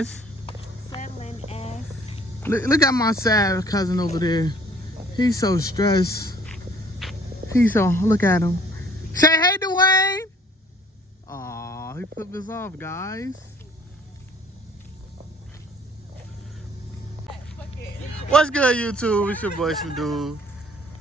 guys. Settling ass. Look at my sad cousin over there. He's so stressed. Look at him. Say hey, Dwayne. Aw, he flipped us off, guys. What's good, YouTube? It's your boy, Smadoo.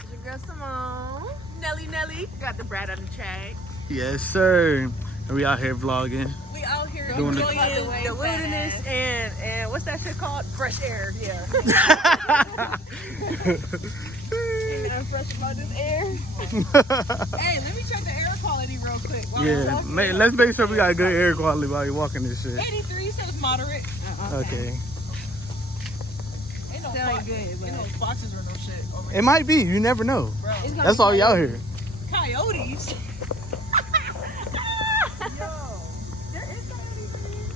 It's your girl, Simone. Nelly. Got the brat on the track. Yes, sir. And we out here vlogging. We out here Doing enjoying the wilderness and what's that shit called? Fresh air. Yeah. Ain't nothing fresh about this air. Hey, let me check the air quality real quick. Yeah, let's make sure we got good air quality while you're walking this shit. 83 says moderate. Okay. Ain't no foxes or no shit over here. It might be. You never know. Bro. That's all y'all here. Coyotes. Yo, there is coyotes in here.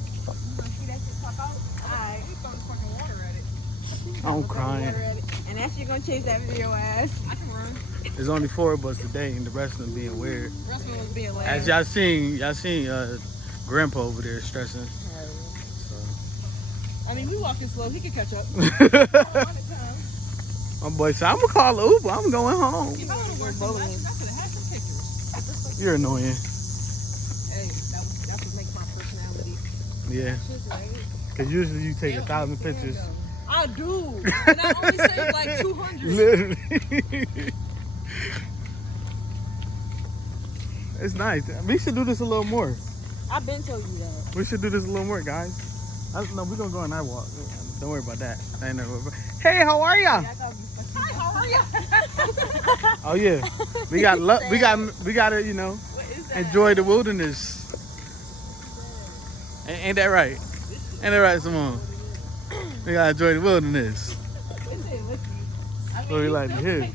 You gonna see that shit pop out? Alright. We throw the fucking water at it. I'm crying. And after you're gonna chase that video ass, I can run. There's only 4 of us today, and the rest of them being weird. The rest of them was being lame. As y'all seen Grandpa over there stressing. I mean, we walking slow. He can catch up. My boy said, I'm gonna call Uber. I'm going home. If I would have worked some lessons, I could have had some pictures. You're annoying. Hey, that's what makes my personality. Yeah. Because usually you take 1,000 pictures. I do. And I only save like 200. Literally. It's nice. We should do this a little more. I've been told you that. We should do this a little more, guys. I don't know. We're going to go on that walk. Don't worry about that. I ain't never. Hey, how are ya? Hi, how are ya? Oh yeah, we got to enjoy the wilderness. Ain't that right? Ain't that right, Simone? We gotta enjoy the wilderness. What we like to hear.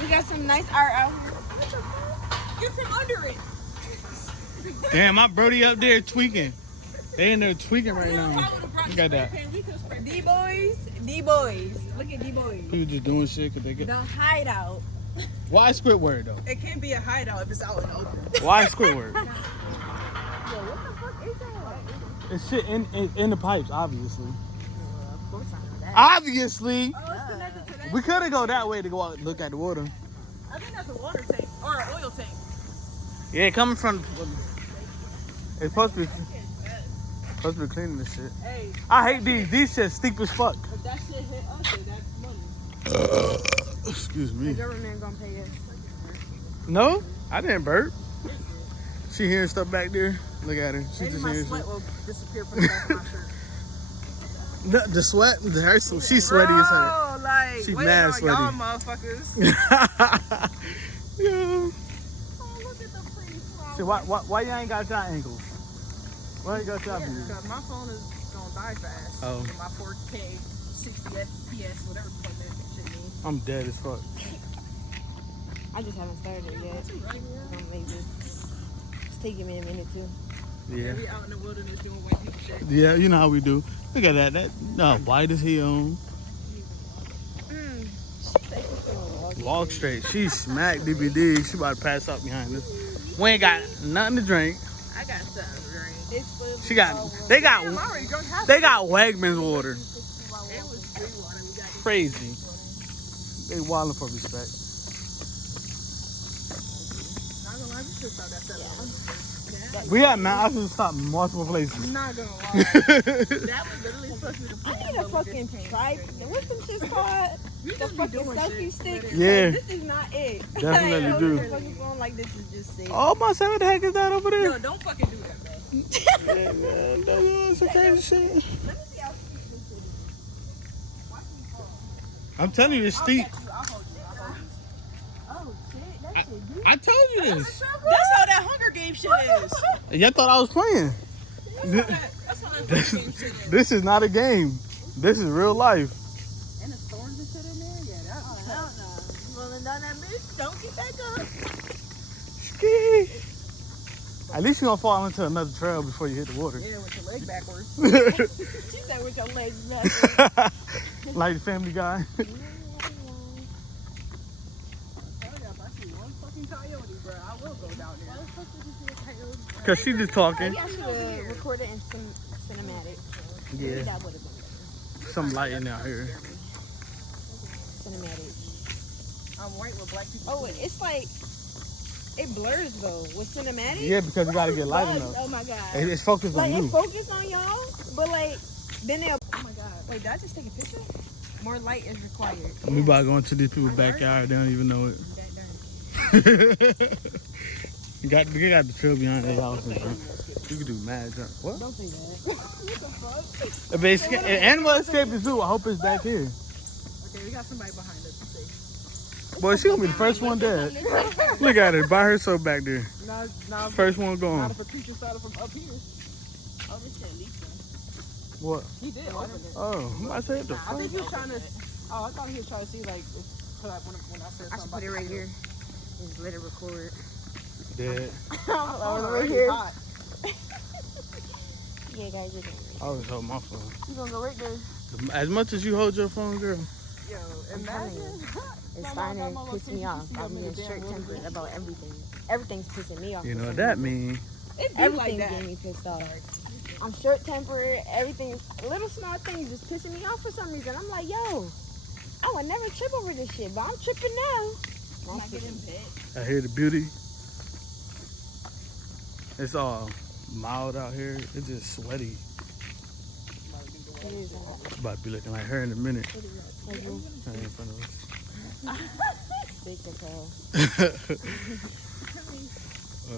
We got some nice art out here. Get from under it. Damn, my Brody up there tweaking. They in there tweaking right now. Look at that. D-boys. Look at D-boys. People just doing shit because they get. Don't hide out. Why Squidward though? It can't be a hideout if it's out in the open. Why Squidward? Yo, what the fuck is that? It's shit in the pipes, obviously. Of course I know that. Obviously. Oh, it's connected to that. We could have go that way to go out and look at the water. I think that's a water tank or an oil tank. Yeah, coming from. It's supposed to be cleaning this shit. Hey, I hate these. These shit steep as fuck. if that shit hit us, then that's money. Excuse me. The government gonna pay us. No, I didn't burp. She hearing stuff back there. Look at her. She Maybe just my hearing sweat stuff. will disappear from the back of my shirt. No, the sweat, she's sweaty as hell. Bro, like, She wait mad on sweaty. y'all motherfuckers. Yeah. Oh, look at the pretty flowers. See, why you ain't got your ankles? Why you got your ankles? Because my phone is gonna die fast. Oh. With my 4K, 60 FPS, whatever the fuck that shit means. I'm dead as fuck. I just haven't started yet. I'm lazy. It's taking me a minute too. Yeah. We out in the wilderness doing white people shit. Yeah, you know how we do. Look at that. No, white as he on. Walk straight. She smacked DBD. She about to pass out behind us. We ain't got nothing to drink. I got something to drink. They got Wegmans water. It was free water. We got Crazy. They wildin' for respect. Not gonna lie, we should start that 7. We got now. I should stop in multiple places. I'm not gonna lie. That was literally supposed to be the I need a fucking tripod. What's them shit called? You The just be fucking doing selfie shit. stick? Yeah. This is not it. Definitely do. The fucking phone like this is just it. Oh my, what the heck is that over there? Yo, don't fucking do that, man. Yeah, man, that's some crazy shit. Let me see how steep this shit is. Watch me fall. I'm telling you, it's steep. I'll hold you. Oh shit, that shit deep. I told you this. That's how that Hunger Games shit is. Y'all thought I was playing. That's how that Hunger Games shit is. This is not a game. This is real life. And the storms and shit in there? Yeah, that's Hell no. You rolling down that bitch? Don't get back up. Ski. At least you're gonna fall into another trail before you hit the water. Yeah, with your leg backwards. She said with your legs back. Like the Family Guy. I tell you, if I see one fucking coyote, bro, I will go down there. Cause she just talking. Maybe I should have recorded in cinematic. Maybe Yeah. that would have been better. Some lighting out here. Cinematic. I'm white with black people. Oh, it's like it blurs though with cinematic. Yeah, because you gotta get lighting up. Oh my god. It's focused Like on it you. focused on y'all, but like then they'll. Oh my god. Wait, did I just take a picture? More light is required. We about to go into these people's backyard. They don't even know it. You got the trail behind their house and stuff. You can do mad jump. What? Don't say that. What the fuck? Animal escape the zoo. I hope it's back here. Okay, we got somebody behind us. Boy, she gonna be the first one dead. Look at her, by herself back there. Now, First one gone. not if a creature started from up here. Oh, this is Lisa. What? He did open it. Oh, I said the I fuck. think he was trying to. Oh, I thought he was trying to see like when I said I something. should put it right here. Just let it record. Dead. Right here. Hot. Yeah, guys, you're doing I always hold my phone. You gonna go right there? As much as you hold your phone, girl. Yo, I'm telling imagine. you. It's My starting mom to got piss my me off. little I'm being damn short little tempered bitch. about everything. Everything's pissing me off. You know for what some that reason. mean? It be Everything like that. getting me pissed off. I'm short tempered. Everything, little small things just pissing me off for some reason. I'm like, yo, I would never trip over this shit, but I'm tripping now. Not getting bit. I hear the beauty. It's all mild out here. It's just sweaty. It is hot. About to be looking like her in a minute. It is hot. Right in front of us. Sick as hell.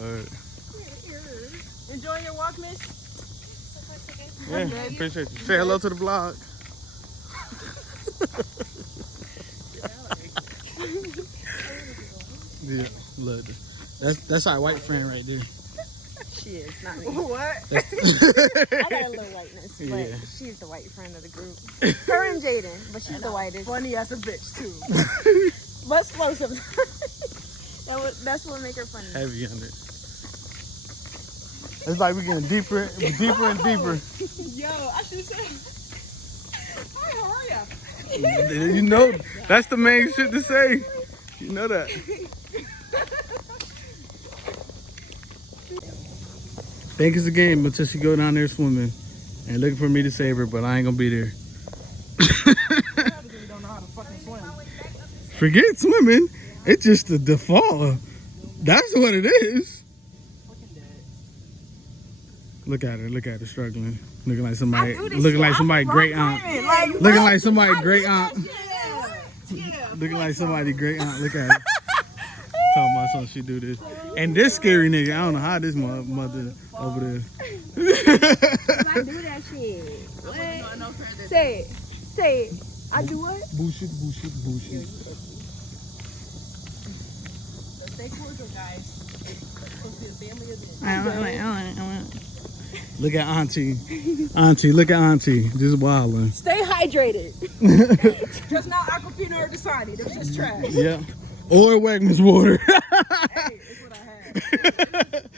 Alright. Enjoying your walk, miss? Yeah, appreciate you. Say hello to the vlog. Yeah, look. That's our white friend right there. She is, not me. What? I got a little whiteness, but Yeah. she's the white friend of the group. Her and Jaden, but she's the whitest. Funny as a bitch too. But slow sometimes. That's what make her funny. Heavy under it. It's like we're getting deeper and deeper. Yo, I should say. Hi, how are ya? You know, that's the main shit to say. You know that. Think it's a game until she go down there swimming and looking for me to save her, but I ain't gonna be there. You don't know how to fucking swim. Forget swimming. It's just the fall. That's what it is. Fucking dead. Look at her struggling. Looking like somebody, do this looking like shit. somebody I'm great rock aunt. climbing, like, Looking like somebody great aunt. Yeah. Looking like somebody great aunt. Look at her. Talking about something she do this. And this scary nigga, I don't know how this mother over there. I do that shit. What? Say it. Say it. I do what? Bullshit. So stay cordial, guys. Supposed to be a family event. Look at auntie. Auntie, look at auntie. Just wilding. Stay hydrated. Just not Aquafina or Dasani. They're just trash. Yeah. Or Wegmans water. Hey, that's what I had.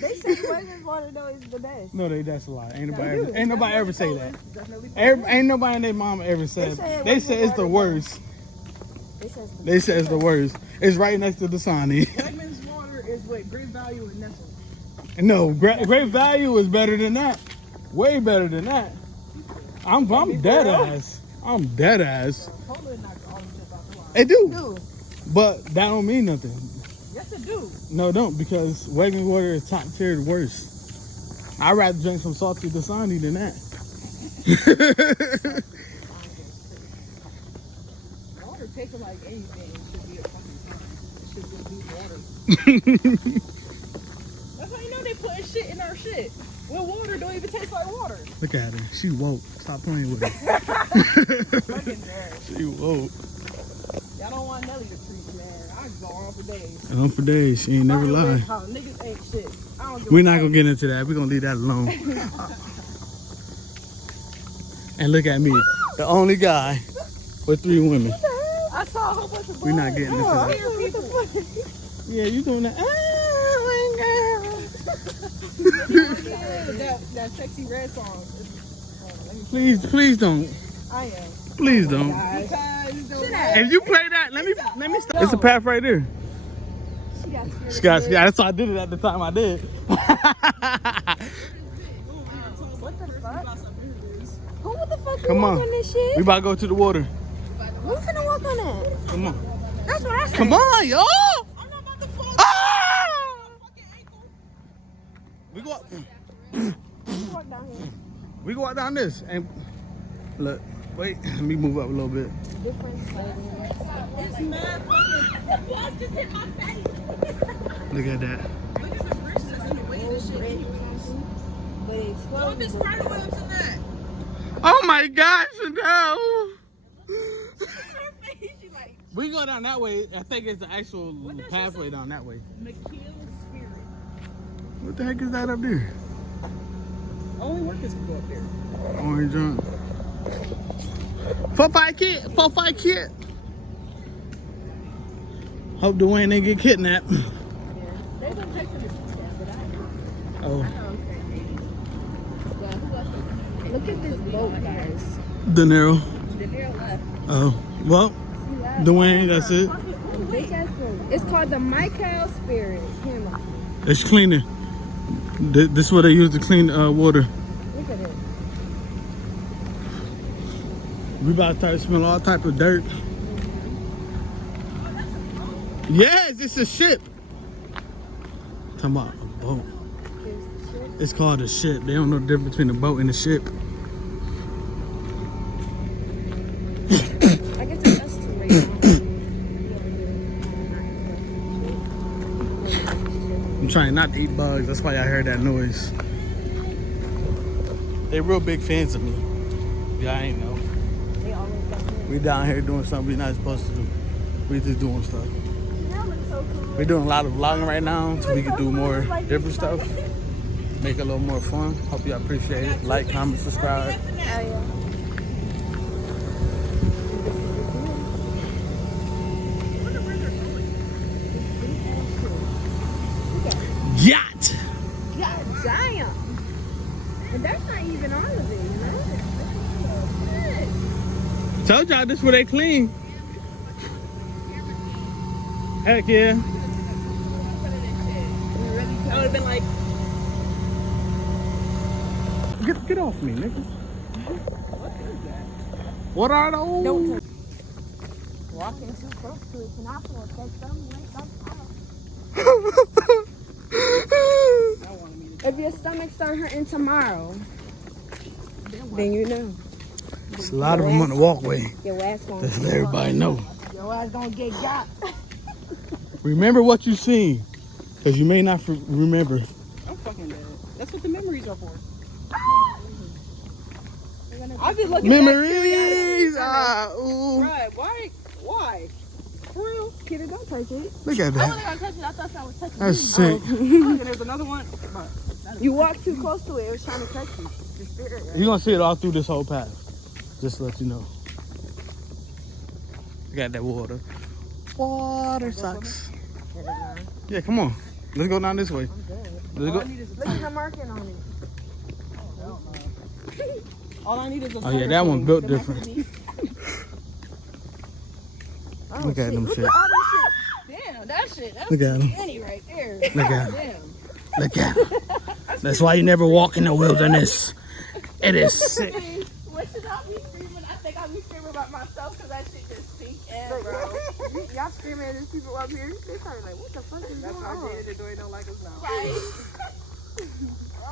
They say Wegmans water though is the best. No, that's a lie. Ain't nobody ever say that. Definitely. Ain't nobody and their mama ever said. They say it's the worst. They say They say it's the worst. It's right next to Dasani. Wegmans water is what great value in Nestle. No, great value is better than that. Way better than that. I'm dead ass. I'm dead ass. Poland knocks all the shit out the line. It do. do. But that don't mean nothing. Yes, it do. No, it don't, because Wegmans water is top tier the worst. I'd rather drink some salty Dasani than that. Water tastes like anything. It should be a fucking time. It should just be water. That's how you know they putting shit in our shit. Well, water don't even taste like water. Look at her. She woke. Stop playing with her. Fucking dead. She woke. Y'all don't want Nelly to treat, man. I go on for days. On for days. She ain't never Starting lied. with how niggas ain't shit. I don't give We're a not fuck. gonna get into that. We're gonna leave that alone. And look at me, the only guy with 3 women. I saw a whole bunch of We're not getting into that. weird people. Yeah, you doing that? that sexy red song. Let me Please don't. I am. Please don't. Guys. If you play that, let me stop. It's a path right there. She got scared. Scott, that's why I did it at the time I did. What the fuck? Who the fuck Come walk on. on this shit? We about to go to the water. Who's finna walk on that? Come on. That's what I said. Come on, yo. I'm not about to fall. Ah! Fucking ankle. We go up. Walk down here. We go out down this and look. Wait, let me move up a little bit. Different sliding. It's mad fucking. The ball just hit my face. Look at that. Look at the bridge that's in the way of this shit anyways. But it's Don't slowly. be spider webs in that. Oh my gosh, no. Her face, she like, We go down that way. I think it's the actual pathway down that way. McKeel's spirit. What the heck is that up there? Only workers can go up there. Orange junk. 4-5 kid. 4-5 kid. Hope Dwayne ain't get kidnapped. They don't take to the but I Oh, look at this boat, guys. De Niro. The near left. Oh, well, Dwayne, that's it. It's called the Michael Spirit. Here, look. It's cleaning. This is what they use to clean water. Look at it. We about to start smelling all type of dirt. Yes, it's a ship. Talking about a boat. It's called a ship. They don't know the difference between a boat and a ship. I guess it's us two right now. I'm trying not to eat bugs. That's why I heard that noise. They real big fans of me. Yeah, I ain't know. They always got here. We down here doing something we not supposed to do. We just doing stuff. That looks so cool. We're doing a lot of vlogging right now so we can do more different stuff. Make it a little more fun. Hope y'all appreciate it. Like, comment, subscribe. Oh, yeah. Yacht! God damn. And that's not even all of it, you know? Told y'all this where they clean. Heck yeah. I would have been like, Get off me, nigga. what is that? What are those? Don't touch. Walking too close to it can also affect them. If your stomach start hurting tomorrow, then you know. There's a lot of them on the walkway. Your ass gonna Just let everybody know. Your ass gonna get got. Remember what you seen, because you may not remember. I'm fucking dead. That's what the memories are for. I'll be looking Memories! back Ah, ooh. Right, why? Why? For real? Kitty, don't touch it. Look at I that. wasn't gonna touch it. I thought that was touching That's me. sick. And there's another one. But that is You walked too close to it. It was trying to catch you. The spirit. You're going to see it all through this whole path. Just to let you know. You got that water. Water sucks. Yeah, come on. Let's go down this way. I'm good. Let's all I go. need is a Look at the marking on it. All I need is a Oh yeah, that one built different. Oh, Look at them shit. Look at all this shit. Damn, that shit. That's Look at him. Annie right there. Look at him. Damn. Look at him. That's why you never walk in the wilderness. It is sick. What should I be screaming? I think I'll be screaming about myself because that shit just sink in, bro. Y'all screaming at these people up here. They probably like, what the fuck is That's going why on? the door don't like us now. Right.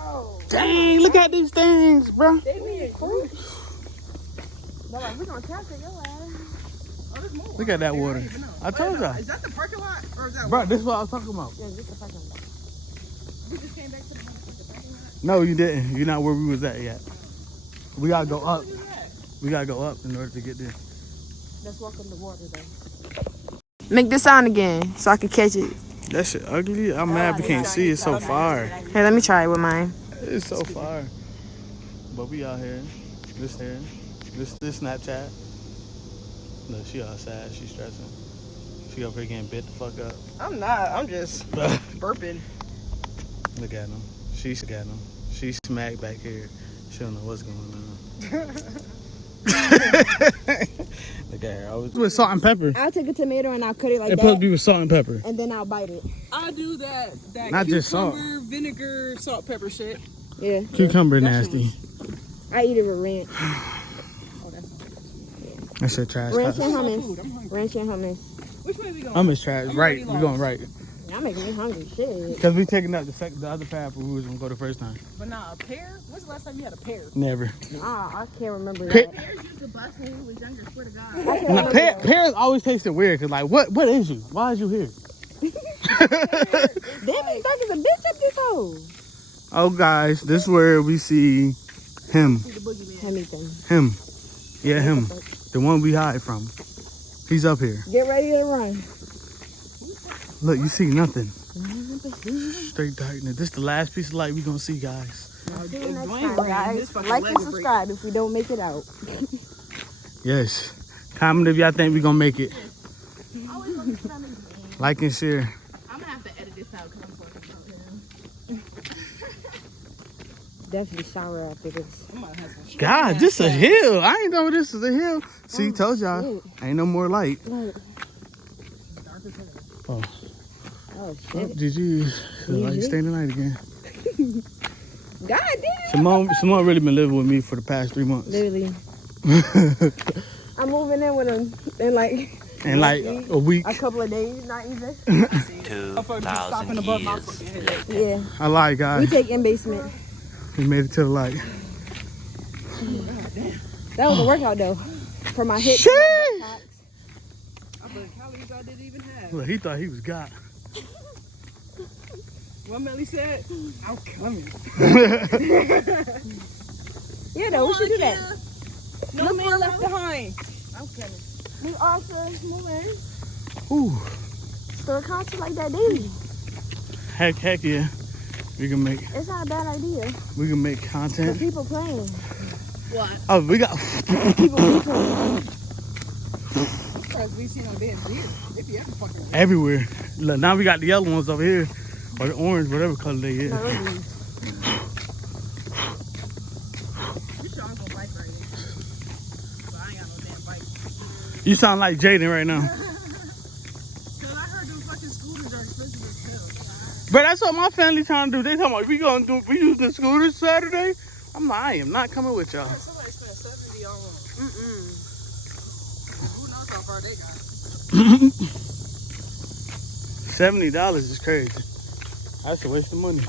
Oh. Dang, look at these things, bro. They being cool. No, like, we gonna capture your ass. Oh, there's more. Look at that water. Even know. I told y'all. Is that the parking lot or is that Bro, this is what I was talking about. Yeah, just a second. We just came back to the parking lot? No, you didn't. You're not where we was at yet. We gotta go up. What is that? We gotta go up in order to get there. Let's walk in the water though. Make this sound again so I can catch it. That shit ugly. I'm mad we can't see it so far. Hey, let me try it with mine. It's so far. But we out here. This here. This Snapchat. No, she outside. She stressing. She up here getting bit the fuck up. I'm not. I'm just burping. Look at him. She's smacked back here. She don't know what's going on. Look at her. I was with salt and pepper. I'll take a tomato and I'll cut it like It supposed to that, be with salt and pepper. and then I'll bite it. I do that Not just salt. cucumber, vinegar, salt, pepper shit. Yeah. Cucumber That shit nasty. I eat it with ranch. Oh, that's That shit trash. Ranch and soul hummus. food. I'm hungry. Ranch and hummus. Which way we going? Hummus trash. I'm Right. already We lost. going right. Y'all making me hungry. Shit. Because we taking up the other path where we was going to go the first time. But nah, a pear? When's the last time you had a pear? Never. Nah, I can't remember Pe- that. Pears used to bust when we was younger, swear to God. I can't Now, remember that. pears always tasted weird. Because, like, what is you? Why is you here? Damn, you dark as a bitch up this hole. Oh, guys. This is where we see him. See the boogeyman. Anything. Him. Yeah, him. The one we hide from. He's up here. Get ready to run. Look, you see nothing. Straight darkness. This is the last piece of light we gonna see, guys. See you next Dwayne time, ran, his guys. fucking Like leg and will break. subscribe if we don't make it out. Yes. Comment if y'all think we gonna make it. Always looking for that nigga. Like and share. I'm gonna have to edit this out because I'm fucking about him. Definitely shower after this. I'm gonna have some God, this a hill. I ain't know this is a hill. See, told y'all. shit. Ain't no more light. Look. dark as hell. Oh, Oh, oh shit. GG. Feel like staying the night again. God damn. Simone really been living with me for the past 3 months. Literally. I'm moving in with him in like And like a week. a couple of days, not even. 2,000 years. Yeah. I lied, We guys. take in basement. We made it to the light. That was a workout though. For my hips. Shit. and my buttocks. I put calories I didn't even have. Look, he thought he was God. What Melly said? I'm coming. Yeah, though, we should do that. No man left behind. I'm coming. We also moving. Ooh. Start content like that daily. Heck yeah. We can make It's not a bad idea. content. For people playing. What? Oh, we got People be playing. Because we seen no damn deer. If you ever fucking everywhere. Look, now we got the yellow ones over here. Or the orange, whatever color they is. No, those are- you sure I'm gonna bike right here. But I ain't got no damn bike. You sound like Jaden right now. Cause I heard them fucking scooters are expensive as hell. But that's what my family trying to do. They talking about we using the scooters Saturday. I'm like, I am not coming with y'all. Somebody spent 70 on one. Who knows how far they got? $70 is crazy. That's a waste of money.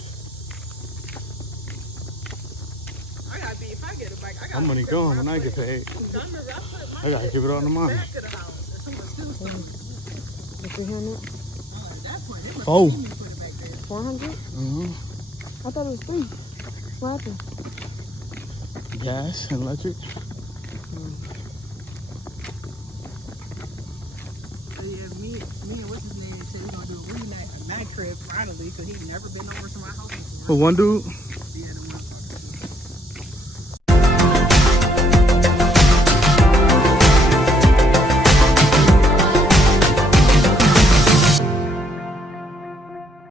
I gotta be, if I get a bike, I gotta My money put gone my when I get foot- paid. I remember I put my I gotta shit give it all to in the mom. back of the house. If someone steals something, The 300? at that point, they must Oh. have seen me put it back there. 400? Uh-huh. I thought it was 3. What happened? Gas and electric. So yeah, me and what's his name said we're gonna do a night trip finally, because he's never been over to my house before. But one dude,